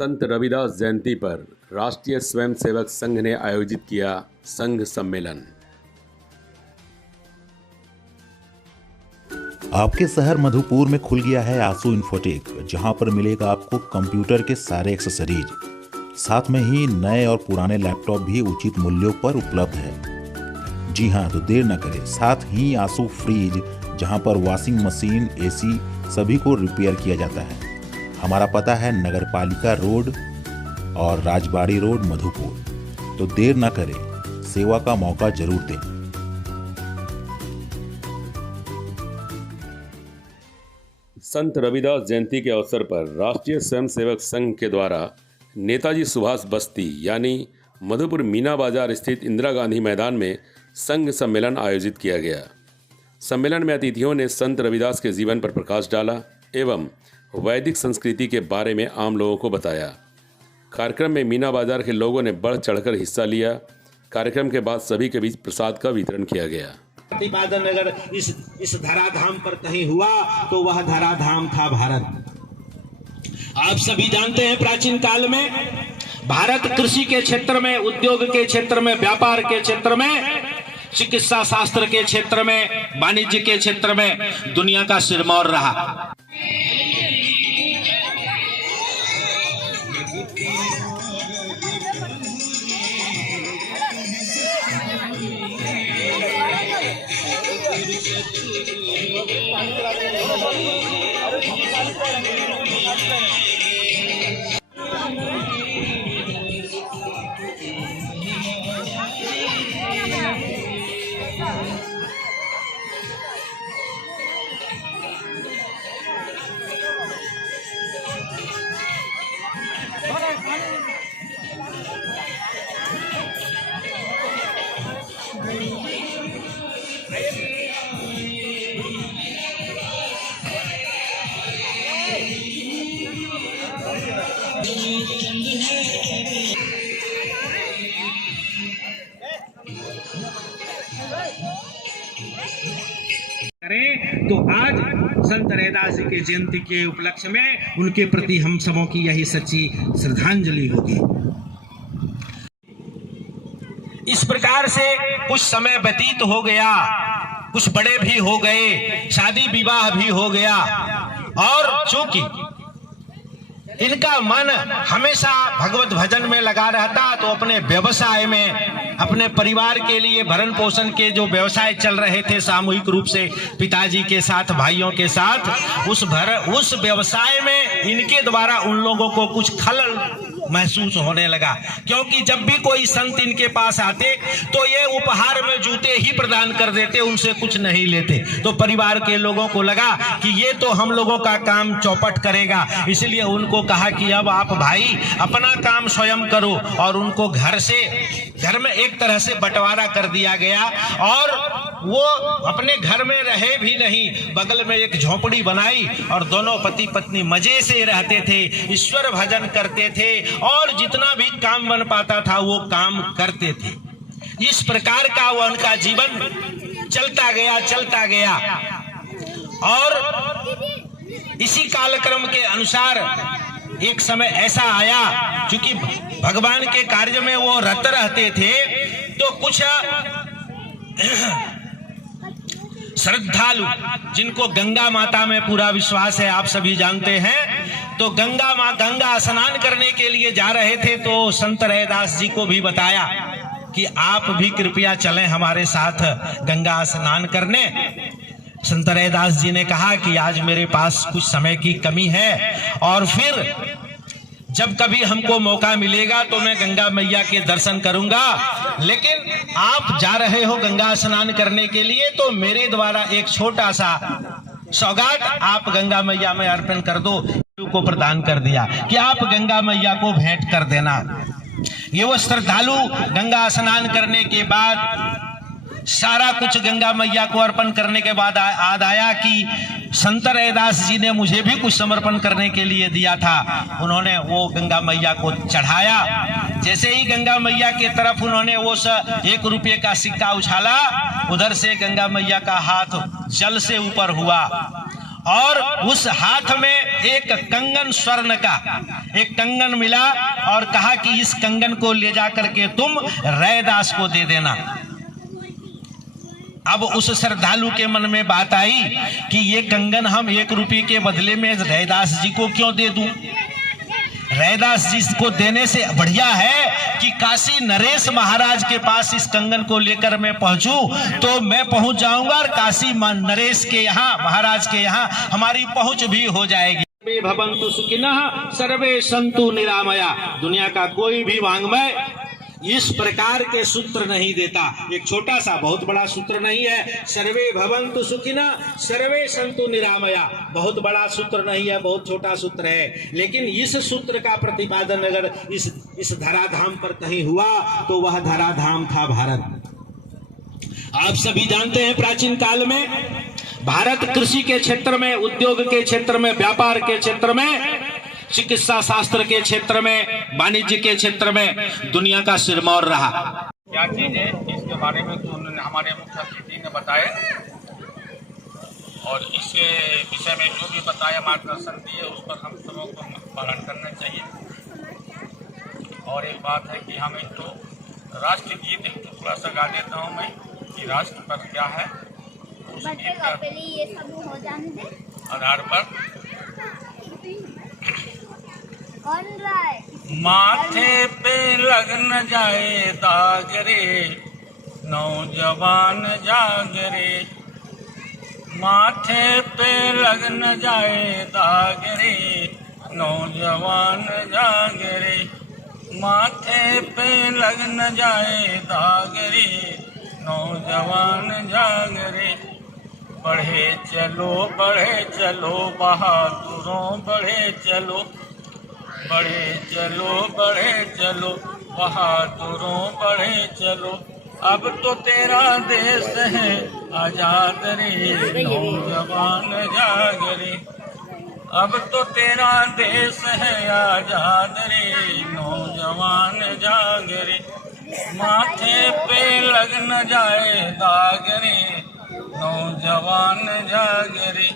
संत रविदास जयंती पर राष्ट्रीय स्वयंसेवक संघ ने आयोजित किया संघ सम्मेलन। आपके शहर मधुपुर में खुल गया है आसू इन्फोटेक, जहां पर मिलेगा आपको कंप्यूटर के सारे एक्सेसरीज, साथ में ही नए और पुराने लैपटॉप भी उचित मूल्यों पर उपलब्ध है। जी हां, तो देर न करें, साथ ही आसू फ्रिज, जहां पर वॉशिंग मशीन, एसी सभी को रिपेयर किया जाता है। हमारा पता है नगरपालिका रोड और राजबाड़ी रोड मधुपुर। तो देर न करें, सेवा का मौका जरूर दें। संत रविदास जयंती के अवसर पर राष्ट्रीय स्वयंसेवक संघ के द्वारा नेताजी सुभाष बस्ती यानी मधुपुर मीना बाजार स्थित इंदिरा गांधी मैदान में संघ सम्मेलन आयोजित किया गया। सम्मेलन में अतिथियों ने संत रविदास के जीवन पर प्रकाश डाला एवं वैदिक संस्कृति के बारे में आम लोगों को बताया। कार्यक्रम में मीना बाजार के लोगों ने बढ़ चढ़कर हिस्सा लिया। कार्यक्रम के बाद सभी के बीच प्रसाद का वितरण किया गया। प्रतिपादन अगर इस धराधाम पर कहीं हुआ तो वह धराधाम था भारत। आप सभी जानते हैं प्राचीन काल में भारत कृषि के क्षेत्र में, उद्योग के क्षेत्र में, व्यापार के क्षेत्र में, चिकित्सा शास्त्र के क्षेत्र में, वाणिज्य के क्षेत्र में दुनिया का सिरमौर रहा। तो आज संत रविदास जी के जयंती के उपलक्ष्य में उनके प्रति हम सबों की यही सच्ची श्रद्धांजलि होगी। इस प्रकार से कुछ समय व्यतीत हो गया, कुछ बड़े भी हो गए, शादी विवाह भी हो गया, और चूंकि इनका मन हमेशा भगवत भजन में लगा रहता, तो अपने व्यवसाय में, अपने परिवार के लिए भरण पोषण के जो व्यवसाय चल रहे थे सामूहिक रूप से पिताजी के साथ, भाइयों के साथ, उस व्यवसाय में इनके द्वारा उन लोगों को कुछ खलल महसूस होने लगा। क्योंकि जब भी कोई संत इनके पास आते तो ये उपहार में जूते ही प्रदान कर देते, उनसे कुछ नहीं लेते। तो परिवार के लोगों को लगा कि ये तो हम लोगों का काम चौपट करेगा, इसलिए उनको कहा कि अब आप भाई अपना काम स्वयं करो। और उनको घर में एक तरह से बंटवारा कर दिया गया, और वो अपने घर में रहे भी नहीं, बगल में एक झोपड़ी बनाई और दोनों पति पत्नी मजे से रहते थे, ईश्वर भजन करते थे, और जितना भी काम बन पाता था वो काम करते थे। इस प्रकार का वो उनका जीवन चलता गया। और इसी कालक्रम के अनुसार एक समय ऐसा आया, क्योंकि भगवान के कार्य में वो रत रहते थे, तो कुछ श्रद्धालु जिनको गंगा माता में पूरा विश्वास है, आप सभी जानते हैं, तो गंगा स्नान करने के लिए जा रहे थे। तो संत रविदास जी को भी बताया कि आप भी कृपया चलें हमारे साथ गंगा स्नान करने। संत रविदास जी ने कहा कि आज मेरे पास कुछ समय की कमी है, और फिर जब कभी हमको मौका मिलेगा तो मैं गंगा मैया के दर्शन करूंगा, लेकिन आप जा रहे हो गंगा स्नान करने के लिए, तो मेरे द्वारा एक छोटा सा सौगात आप गंगा मैया में अर्पण कर दो। को प्रदान कर दिया कि आप गंगा मैया को भेंट कर देना। ये वो श्रद्धालु गंगा स्नान करने के बाद सारा कुछ गंगा मैया को अर्पण करने के बाद याद आया कि संत रविदास जी ने मुझे भी कुछ समर्पण करने के लिए दिया था। उन्होंने वो गंगा मैया को चढ़ाया। जैसे ही गंगा मैया के तरफ उन्होंने वो 1 रुपये का सिक्का उछाला, उधर से गंगा मैया का हाथ जल से ऊपर हुआ और उस हाथ में एक कंगन स्वर्ण का एक कंगन मिला और कहा कि इस कंगन को ले जा करके तुम रैदास को दे देना। अब उस श्रद्धालु के मन में बात आई कि ये कंगन हम 1 रुपये के बदले में रैदास जी को क्यों दे दूं? रैदास जी को देने से बढ़िया है कि काशी नरेश महाराज के पास इस कंगन को लेकर मैं पहुंचूं, तो मैं पहुंच जाऊंगा और काशी नरेश के यहाँ, महाराज के यहाँ हमारी पहुंच भी हो जाएगी। सर्वे भवन्तु सुखिनः सर्वे सन्तु निरामया। दुनिया का कोई भी वाङ्मय इस प्रकार के सूत्र नहीं देता। एक छोटा सा, बहुत बड़ा सूत्र नहीं है। सर्वे भवन्तु सुखिनः सर्वे सन्तु निरामया बहुत बड़ा सूत्र नहीं है, बहुत छोटा सूत्र है। लेकिन इस सूत्र का प्रतिपादन अगर इस धराधाम पर कहीं हुआ तो वह धराधाम था भारत। आप सभी जानते हैं प्राचीन काल में भारत कृषि के क्षेत्र में, उद्योग के क्षेत्र में, व्यापार के क्षेत्र में, चिकित्सा शास्त्र के क्षेत्र में, वाणिज्य के क्षेत्र में दुनिया का सिरमौर रहा। क्या चीज है इसके बारे में तो उन्होंने हमारे मुख्य अतिथि ने बताया और इसके विषय में जो भी बताया, मार्गदर्शन दिए, उस पर हम सबों को पालन करना चाहिए। और एक बात है कि हम एक तो राष्ट्रगीत एक तो थोड़ा सा गा देता हूँ मैं कि राष्ट्र पर क्या है, उस गीत का आधार पर माथे पे लग न जाए दाग रे, नौजवान जाग रे। माथे पे लग न जाए दाग रे, नौजवान जाग रे। माथे पे लग न जाए दाग रे, नौजवान जाग रे। बढ़े चलो बहादुरों बढ़े चलो, बढ़े चलो बहादुरों बढ़े चलो। अब तो तेरा देश है आजाद रे, नौजवान जाग रे। अब तो तेरा देश है आजाद रे, नौजवान जाग रे। माथे पे लग न जाए दाग रे, नौजवान जाग रे।